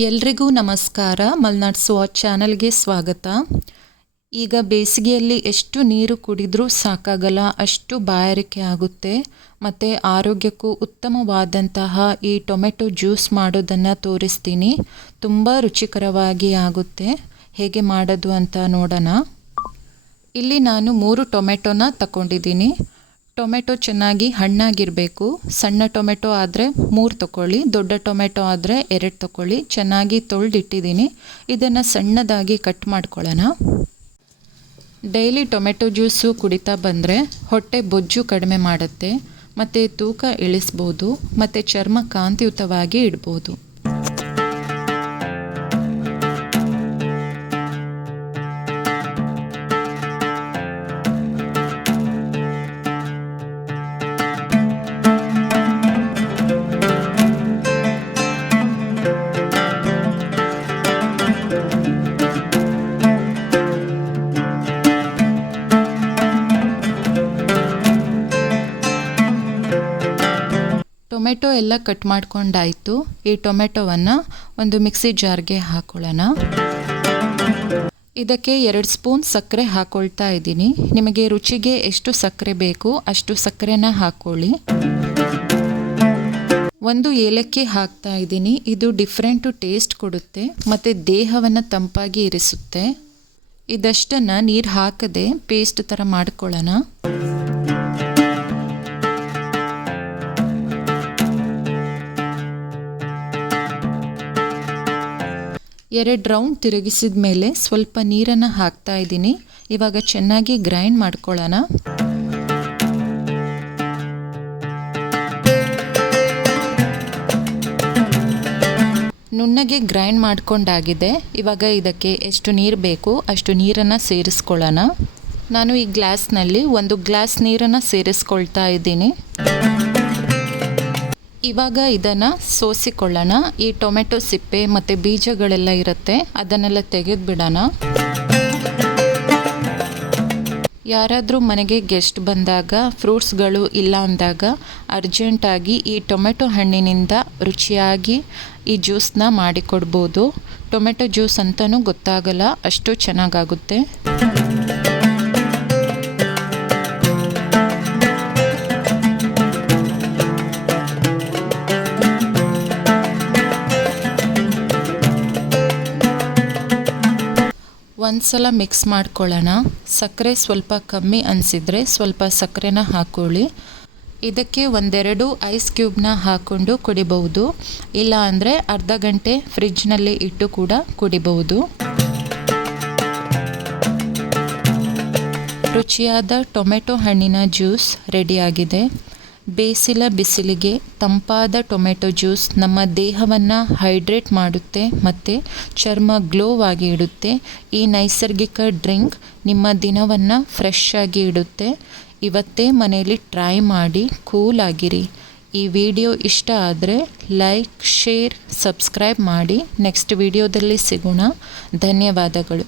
ಎಲ್ರಿಗೂ ನಮಸ್ಕಾರ. ಮಲ್ನಾಡ್ ಸ್ವಾಚ್ ಚಾನಲ್ಗೆ ಸ್ವಾಗತ. ಈಗ ಬೇಸಿಗೆಯಲ್ಲಿ ಎಷ್ಟು ನೀರು ಕುಡಿದ್ರೂ ಸಾಕಾಗಲ್ಲ, ಅಷ್ಟು ಬಾಯಾರಿಕೆ ಆಗುತ್ತೆ. ಮತ್ತು ಆರೋಗ್ಯಕ್ಕೂ ಉತ್ತಮವಾದಂತಹ ಈ ಟೊಮೆಟೊ ಜ್ಯೂಸ್ ಮಾಡೋದನ್ನು ತೋರಿಸ್ತೀನಿ. ತುಂಬ ರುಚಿಕರವಾಗಿ ಆಗುತ್ತೆ. ಹೇಗೆ ಮಾಡೋದು ಅಂತ ನೋಡೋಣ. ಇಲ್ಲಿ ನಾನು 3 ಟೊಮೆಟೊನ ತಗೊಂಡಿದ್ದೀನಿ. ಟೊಮೆಟೊ ಚೆನ್ನಾಗಿ ಹಣ್ಣಾಗಿರಬೇಕು. ಸಣ್ಣ ಟೊಮೆಟೊ ಆದರೆ 3 ತಗೊಳ್ಳಿ, ದೊಡ್ಡ ಟೊಮೆಟೊ ಆದರೆ 2 ತಗೊಳ್ಳಿ. ಚೆನ್ನಾಗಿ ತೊಳೆದಿಟ್ಟಿದ್ದೀನಿ. ಇದನ್ನು ಸಣ್ಣದಾಗಿ ಕಟ್ ಮಾಡ್ಕೊಳ್ಳೋಣ. ಡೈಲಿ ಟೊಮೆಟೊ ಜ್ಯೂಸು ಕುಡಿತಾ ಬಂದರೆ ಹೊಟ್ಟೆ ಬೊಜ್ಜು ಕಡಿಮೆ ಮಾಡುತ್ತೆ, ಮತ್ತು ತೂಕ ಇಳಿಸ್ಬೋದು, ಮತ್ತು ಚರ್ಮ ಕಾಂತಿಯುತವಾಗಿ ಇಡ್ಬೋದು. ಟೊಮೆಟೊ ಎಲ್ಲ ಕಟ್ ಮಾಡ್ಕೊಂಡಾಯಿತು. ಈ ಟೊಮೆಟೊವನ್ನು ಒಂದು ಮಿಕ್ಸಿ ಜಾರ್ಗೆ ಹಾಕೊಳ್ಳೋಣ. ಇದಕ್ಕೆ 2 ಸ್ಪೂನ್ ಸಕ್ಕರೆ ಹಾಕ್ಕೊಳ್ತಾ ಇದ್ದೀನಿ. ನಿಮಗೆ ರುಚಿಗೆ ಎಷ್ಟು ಸಕ್ಕರೆ ಬೇಕು ಅಷ್ಟು ಸಕ್ಕರೆನ ಹಾಕ್ಕೊಳ್ಳಿ. 1 ಏಲಕ್ಕಿ ಹಾಕ್ತಾ ಇದ್ದೀನಿ. ಇದು ಡಿಫ್ರೆಂಟು ಟೇಸ್ಟ್ ಕೊಡುತ್ತೆ ಮತ್ತು ದೇಹವನ್ನು ತಂಪಾಗಿ ಇರಿಸುತ್ತೆ. ಇದಷ್ಟನ್ನು ನೀರು ಹಾಕದೆ ಪೇಸ್ಟ್ ಥರ ಮಾಡ್ಕೊಳ್ಳೋಣ. 2 ರೌಂಡ್ ತಿರುಗಿಸಿದ ಮೇಲೆ ಸ್ವಲ್ಪ ನೀರನ್ನು ಹಾಕ್ತಾ ಇದ್ದೀನಿ. ಇವಾಗ ಚೆನ್ನಾಗಿ ಗ್ರೈಂಡ್ ಮಾಡ್ಕೊಳ್ಳೋಣ. ನುಣ್ಣಗೆ ಗ್ರೈಂಡ್ ಮಾಡ್ಕೊಂಡಾಗಿದೆ. ಇವಾಗ ಇದಕ್ಕೆ ಎಷ್ಟು ನೀರು ಬೇಕು ಅಷ್ಟು ನೀರನ್ನು ಸೇರಿಸ್ಕೊಳ್ಳೋಣ. ನಾನು ಈ ಗ್ಲಾಸ್ನಲ್ಲಿ 1 ಗ್ಲಾಸ್ ನೀರನ್ನು ಸೇರಿಸ್ಕೊಳ್ತಾ ಇದ್ದೀನಿ. ಇವಾಗ ಇದನ್ನು ಸೋಸಿಕೊಳ್ಳೋಣ. ಈ ಟೊಮೆಟೊ ಸಿಪ್ಪೆ ಮತ್ತು ಬೀಜಗಳೆಲ್ಲ ಇರುತ್ತೆ, ಅದನ್ನೆಲ್ಲ ತೆಗೆದುಬಿಡೋಣ. ಯಾರಾದರೂ ಮನೆಗೆ ಗೆಸ್ಟ್ ಬಂದಾಗ, ಫ್ರೂಟ್ಸ್ಗಳು ಇಲ್ಲ ಅಂದಾಗ ಅರ್ಜೆಂಟಾಗಿ ಈ ಟೊಮೆಟೊ ಹಣ್ಣಿನಿಂದ ರುಚಿಯಾಗಿ ಈ ಜ್ಯೂಸನ್ನ ಮಾಡಿಕೊಡ್ಬೋದು. ಟೊಮೆಟೊ ಜ್ಯೂಸ್ ಅಂತಲೂ ಗೊತ್ತಾಗಲ್ಲ, ಅಷ್ಟು ಚೆನ್ನಾಗಾಗುತ್ತೆ. ಒಂದ್ಸಲ ಮಿಕ್ಸ್ ಮಾಡ್ಕೊಳ್ಳೋಣ. ಸಕ್ಕರೆ ಸ್ವಲ್ಪ ಕಮ್ಮಿ ಅನಿಸಿದರೆ ಸ್ವಲ್ಪ ಸಕ್ಕರೆನ ಹಾಕ್ಕೊಳ್ಳಿ. ಇದಕ್ಕೆ 1-2 ಐಸ್ ಕ್ಯೂಬ್ನ ಹಾಕ್ಕೊಂಡು ಕುಡಿಬಹುದು. ಇಲ್ಲ ಅಂದರೆ ಅರ್ಧ ಗಂಟೆ ಫ್ರಿಜ್ನಲ್ಲಿ ಇಟ್ಟು ಕೂಡ ಕುಡಿಬಹುದು. ರುಚಿಯಾದ ಟೊಮೆಟೊ ಹಣ್ಣಿನ ಜ್ಯೂಸ್ ರೆಡಿಯಾಗಿದೆ. ಬೇಸಿಲ ಬಿಸಿಲಿಗೆ ತಂಪಾದ ಟೊಮೆಟೊ ಜ್ಯೂಸ್ ನಮ್ಮ ದೇಹವನ್ನು ಹೈಡ್ರೇಟ್ ಮಾಡುತ್ತೆ ಮತ್ತು ಚರ್ಮ ಗ್ಲೋವಾಗಿ ಇಡುತ್ತೆ. ಈ ನೈಸರ್ಗಿಕ ಡ್ರಿಂಕ್ ನಿಮ್ಮ ದಿನವನ್ನು ಫ್ರೆಶ್ ಆಗಿ ಇಡುತ್ತೆ. ಇವತ್ತೇ ಮನೆಯಲ್ಲಿ ಟ್ರೈ ಮಾಡಿ ಕೂಲಾಗಿರಿ. ಈ ವಿಡಿಯೋ ಇಷ್ಟ ಆದರೆ ಲೈಕ್, ಶೇರ್, ಸಬ್ಸ್ಕ್ರೈಬ್ ಮಾಡಿ. ನೆಕ್ಸ್ಟ್ ವಿಡಿಯೋದಲ್ಲಿ ಸಿಗೋಣ. ಧನ್ಯವಾದಗಳು.